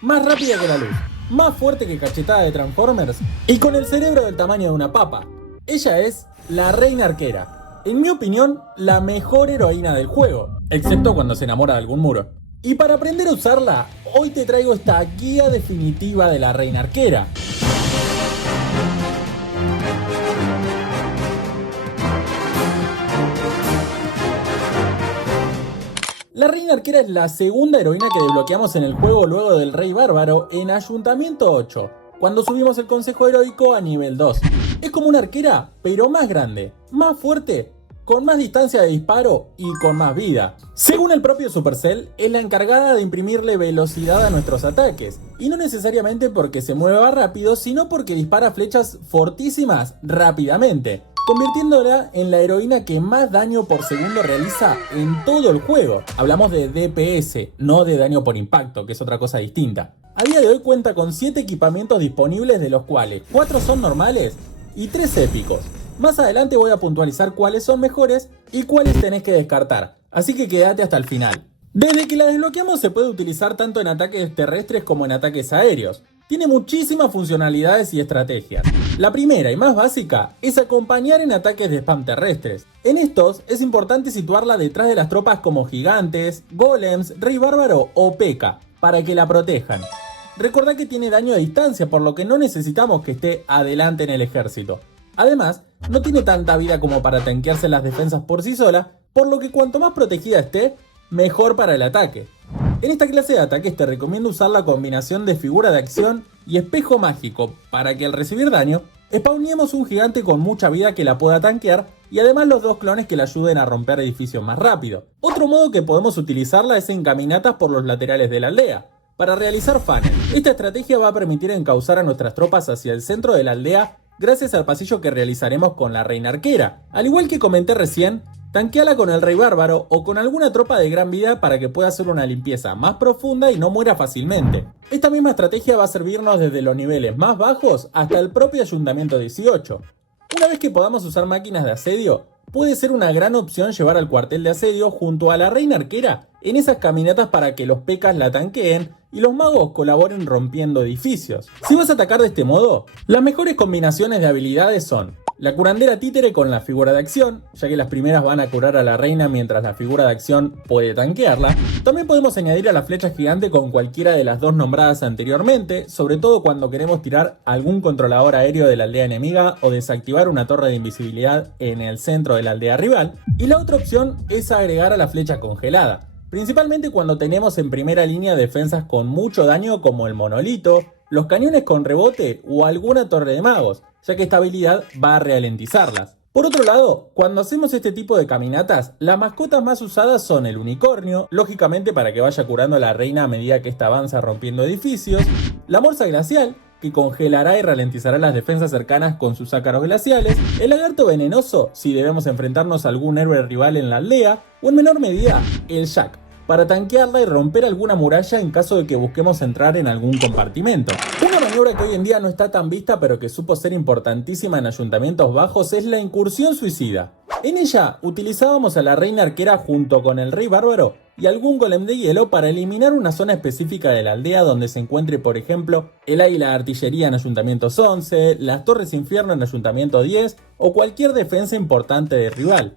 más rápida que la luz, más fuerte que cachetada de Transformers y con el cerebro del tamaño de una papa. Ella es la Reina Arquera. En mi opinión, la mejor heroína del juego, excepto cuando se enamora de algún muro. Y para aprender a usarla, hoy te traigo esta guía definitiva de la Reina Arquera. La Reina Arquera es la segunda heroína que desbloqueamos en el juego luego del Rey Bárbaro en Ayuntamiento 8, cuando subimos el Consejo Heroico a nivel 2. Es como una arquera, pero más grande, más fuerte, con más distancia de disparo y con más vida. Según el propio Supercell, es la encargada de imprimirle velocidad a nuestros ataques, y no necesariamente porque se mueva rápido, sino porque dispara flechas fortísimas rápidamente, convirtiéndola en la heroína que más daño por segundo realiza en todo el juego. Hablamos de DPS, no de daño por impacto, que es otra cosa distinta. A día de hoy cuenta con 7 equipamientos disponibles, de los cuales 4 son normales y 3 épicos. Más adelante voy a puntualizar cuáles son mejores y cuáles tenés que descartar, así que quédate hasta el final. Desde que la desbloqueamos se puede utilizar tanto en ataques terrestres como en ataques aéreos. Tiene muchísimas funcionalidades y estrategias. La primera y más básica es acompañar en ataques de spam terrestres. En estos es importante situarla detrás de las tropas como gigantes, golems, rey bárbaro o P.E.K.K.A. para que la protejan. Recordá que tiene daño a distancia, por lo que no necesitamos que esté adelante en el ejército. Además, no tiene tanta vida como para tanquearse las defensas por sí sola, por lo que cuanto más protegida esté, mejor para el ataque. En esta clase de ataques te recomiendo usar la combinación de figura de acción y espejo mágico para que al recibir daño, spawnemos un gigante con mucha vida que la pueda tanquear y además los 2 clones que la ayuden a romper edificios más rápido. Otro modo que podemos utilizarla es en caminatas por los laterales de la aldea, para realizar funnel. Esta estrategia va a permitir encauzar a nuestras tropas hacia el centro de la aldea gracias al pasillo que realizaremos con la Reina Arquera. Al igual que comenté recién, tanqueala con el Rey Bárbaro o con alguna tropa de gran vida para que pueda hacer una limpieza más profunda y no muera fácilmente. Esta misma estrategia va a servirnos desde los niveles más bajos hasta el propio Ayuntamiento 18. Una vez que podamos usar máquinas de asedio, puede ser una gran opción llevar al cuartel de asedio junto a la Reina Arquera en esas caminatas para que los P.E.K.K.A. la tanqueen y los magos colaboren rompiendo edificios. Si vas a atacar de este modo, las mejores combinaciones de habilidades son la curandera títere con la figura de acción, ya que las primeras van a curar a la reina mientras la figura de acción puede tanquearla. También podemos añadir a la flecha gigante con cualquiera de las 2 nombradas anteriormente, sobre todo cuando queremos tirar algún controlador aéreo de la aldea enemiga o desactivar una torre de invisibilidad en el centro de la aldea rival. Y la otra opción es agregar a la flecha congelada, principalmente cuando tenemos en primera línea defensas con mucho daño como el monolito, los cañones con rebote o alguna torre de magos, ya que esta habilidad va a ralentizarlas. Por otro lado, cuando hacemos este tipo de caminatas, las mascotas más usadas son el unicornio, lógicamente para que vaya curando a la reina a medida que ésta avanza rompiendo edificios, la morsa glacial, que congelará y ralentizará las defensas cercanas con sus ácaros glaciales, el lagarto venenoso, si debemos enfrentarnos a algún héroe rival en la aldea, o en menor medida, el Jack, para tanquearla y romper alguna muralla en caso de que busquemos entrar en algún compartimento. Una maniobra que hoy en día no está tan vista pero que supo ser importantísima en ayuntamientos bajos es la incursión suicida. En ella utilizábamos a la Reina Arquera junto con el Rey Bárbaro y algún golem de hielo para eliminar una zona específica de la aldea donde se encuentre, por ejemplo, el águila de artillería en Ayuntamientos 11, las torres infierno en Ayuntamiento 10 o cualquier defensa importante de rival.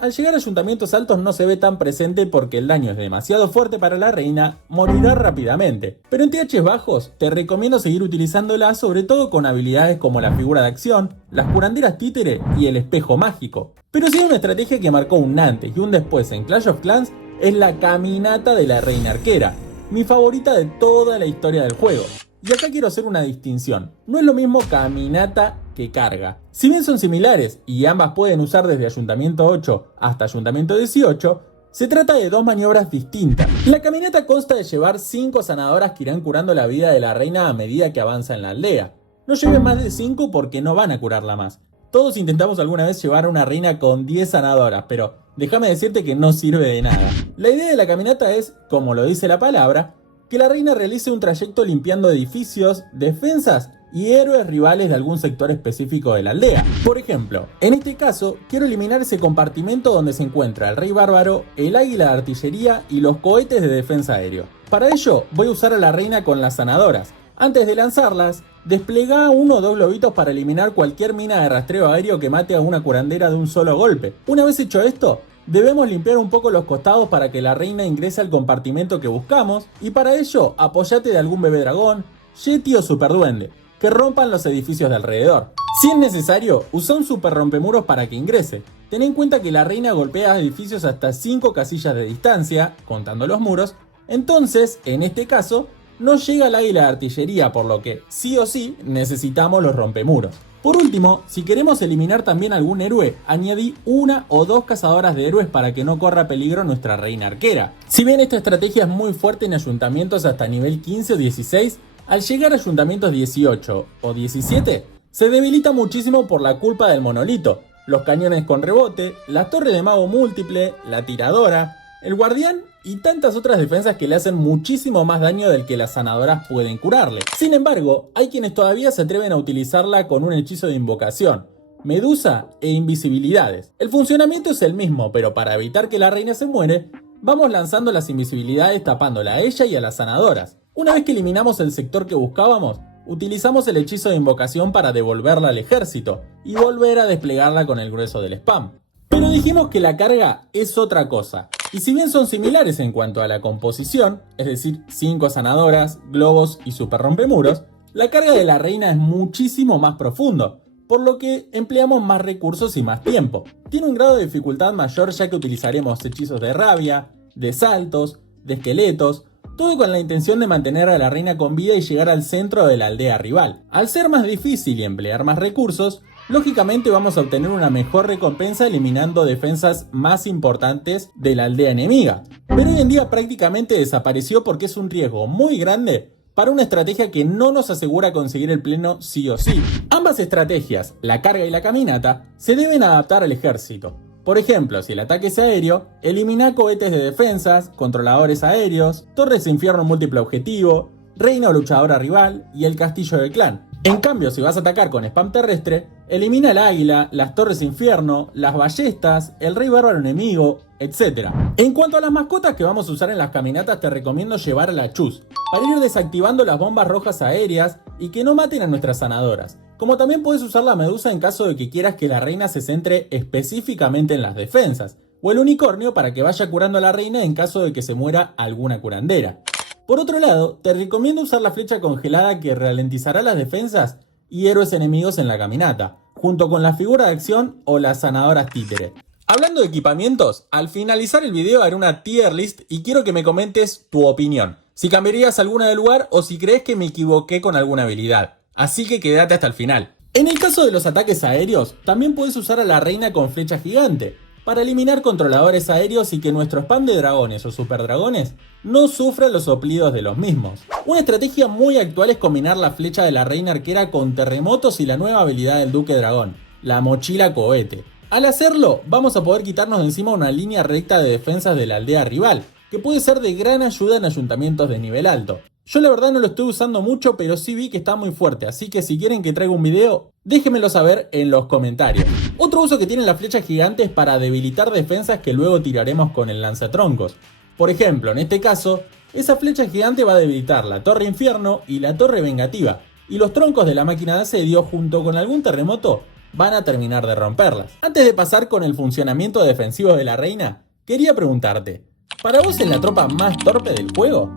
Al llegar a ayuntamientos altos no se ve tan presente porque el daño es demasiado fuerte para la reina, morirá rápidamente. Pero en THs bajos te recomiendo seguir utilizándola, sobre todo con habilidades como la figura de acción, las curanderas títere y el espejo mágico. Pero sí hay una estrategia que marcó un antes y un después en Clash of Clans, es la caminata de la Reina Arquera, mi favorita de toda la historia del juego. Y acá quiero hacer una distinción, no es lo mismo caminata que carga. Si bien son similares y ambas pueden usar desde Ayuntamiento 8 hasta Ayuntamiento 18, se trata de 2 maniobras distintas. La caminata consta de llevar 5 sanadoras que irán curando la vida de la reina a medida que avanza en la aldea. No lleven más de 5 porque no van a curarla más. Todos intentamos alguna vez llevar a una reina con 10 sanadoras, pero déjame decirte que no sirve de nada. La idea de la caminata es, como lo dice la palabra, que la reina realice un trayecto limpiando edificios, defensas y héroes rivales de algún sector específico de la aldea. Por ejemplo, en este caso, quiero eliminar ese compartimento donde se encuentra el Rey Bárbaro, el águila de artillería y los cohetes de defensa aéreo. Para ello voy a usar a la reina con las sanadoras. Antes de lanzarlas, desplegá 1 o 2 globitos para eliminar cualquier mina de rastreo aéreo que mate a una curandera de un solo golpe. Una vez hecho esto, debemos limpiar un poco los costados para que la reina ingrese al compartimento que buscamos, y para ello apoyate de algún bebé dragón, yeti o super duende, que rompan los edificios de alrededor. Si es necesario, usa un super rompemuros para que ingrese. Ten en cuenta que la reina golpea edificios hasta 5 casillas de distancia, contando los muros, entonces, en este caso, no llega el águila de artillería, por lo que, sí o sí, necesitamos los rompemuros. Por último, si queremos eliminar también algún héroe, añadí 1 o 2 cazadoras de héroes para que no corra peligro nuestra reina arquera. Si bien esta estrategia es muy fuerte en ayuntamientos hasta nivel 15 o 16, al llegar a ayuntamientos 18 o 17, se debilita muchísimo por la culpa del monolito, los cañones con rebote, la torre de mago múltiple, la tiradora, el guardián y tantas otras defensas que le hacen muchísimo más daño del que las sanadoras pueden curarle. Sin embargo, hay quienes todavía se atreven a utilizarla con un hechizo de invocación, medusa e invisibilidades. El funcionamiento es el mismo, pero para evitar que la reina se muere, vamos lanzando las invisibilidades tapándola a ella y a las sanadoras. Una vez que eliminamos el sector que buscábamos, utilizamos el hechizo de invocación para devolverla al ejército y volver a desplegarla con el grueso del spam. Pero dijimos que la carga es otra cosa. Y si bien son similares en cuanto a la composición, es decir, 5 sanadoras, globos y super rompemuros, la carga de la reina es muchísimo más profundo, por lo que empleamos más recursos y más tiempo. Tiene un grado de dificultad mayor ya que utilizaremos hechizos de rabia, de saltos, de esqueletos, todo con la intención de mantener a la reina con vida y llegar al centro de la aldea rival. Al ser más difícil y emplear más recursos, lógicamente vamos a obtener una mejor recompensa eliminando defensas más importantes de la aldea enemiga. Pero hoy en día prácticamente desapareció porque es un riesgo muy grande para una estrategia que no nos asegura conseguir el pleno sí o sí. Ambas estrategias, la carga y la caminata, se deben adaptar al ejército. Por ejemplo, si el ataque es aéreo, elimina cohetes de defensas, controladores aéreos, torres de infierno múltiple objetivo, reina o luchadora rival y el castillo del clan. En cambio, si vas a atacar con spam terrestre, elimina el águila, las torres infierno, las ballestas, el rey bárbaro enemigo, etc. En cuanto a las mascotas que vamos a usar en las caminatas, te recomiendo llevar a la Chus, para ir desactivando las bombas rojas aéreas y que no maten a nuestras sanadoras. Como también puedes usar la medusa en caso de que quieras que la reina se centre específicamente en las defensas, o el unicornio para que vaya curando a la reina en caso de que se muera alguna curandera. Por otro lado, te recomiendo usar la flecha congelada que ralentizará las defensas y héroes enemigos en la caminata, junto con la figura de acción o las sanadoras títere. Hablando de equipamientos, al finalizar el video haré una tier list y quiero que me comentes tu opinión. Si cambiarías alguna de lugar o si crees que me equivoqué con alguna habilidad. Así que quédate hasta el final. En el caso de los ataques aéreos, también puedes usar a la reina con flecha gigante, para eliminar controladores aéreos y que nuestro spam de dragones o super dragones no sufran los soplidos de los mismos. Una estrategia muy actual es combinar la flecha de la reina arquera con terremotos y la nueva habilidad del duque dragón, la mochila cohete. Al hacerlo, vamos a poder quitarnos de encima una línea recta de defensas de la aldea rival, que puede ser de gran ayuda en ayuntamientos de nivel alto. Yo la verdad no lo estoy usando mucho, pero sí vi que está muy fuerte, así que si quieren que traiga un video, déjenmelo saber en los comentarios. Otro uso que tiene la flecha gigante es para debilitar defensas que luego tiraremos con el lanzatroncos. Por ejemplo, en este caso, esa flecha gigante va a debilitar la torre infierno y la torre vengativa, y los troncos de la máquina de asedio junto con algún terremoto van a terminar de romperlas. Antes de pasar con el funcionamiento defensivo de la reina, quería preguntarte, ¿para vos es la tropa más torpe del juego?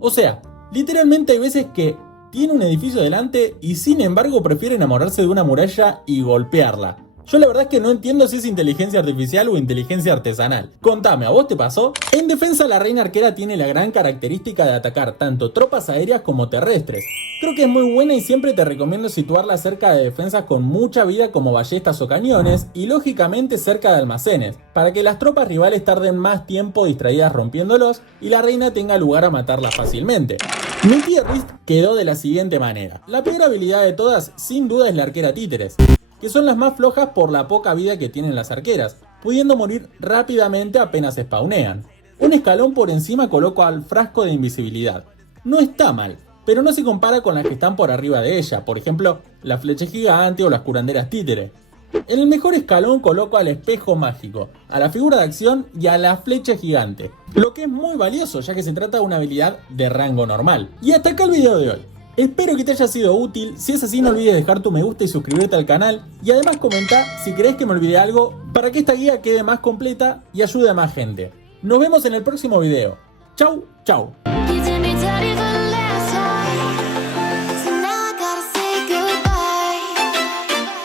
O sea, literalmente hay veces que tiene un edificio delante y sin embargo prefiere enamorarse de una muralla y golpearla. Yo la verdad es que no entiendo si es inteligencia artificial o inteligencia artesanal. Contame, ¿a vos te pasó? En defensa, la reina arquera tiene la gran característica de atacar tanto tropas aéreas como terrestres. Creo que es muy buena y siempre te recomiendo situarla cerca de defensas con mucha vida como ballestas o cañones y lógicamente cerca de almacenes, para que las tropas rivales tarden más tiempo distraídas rompiéndolos y la reina tenga lugar a matarlas fácilmente. Mi tier list quedó de la siguiente manera. La peor habilidad de todas sin duda es la arquera títeres, que son las más flojas por la poca vida que tienen las arqueras, pudiendo morir rápidamente apenas spawnean. Un escalón por encima coloco al frasco de invisibilidad. No está mal, pero no se compara con las que están por arriba de ella, por ejemplo, la flecha gigante o las curanderas títere. En el mejor escalón coloco al espejo mágico, a la figura de acción y a la flecha gigante, lo que es muy valioso ya que se trata de una habilidad de rango normal. Y hasta acá el video de hoy. Espero que te haya sido útil, si es así no olvides dejar tu me gusta y suscribirte al canal y además comenta si crees que me olvidé algo para que esta guía quede más completa y ayude a más gente. Nos vemos en el próximo video. Chau, chau.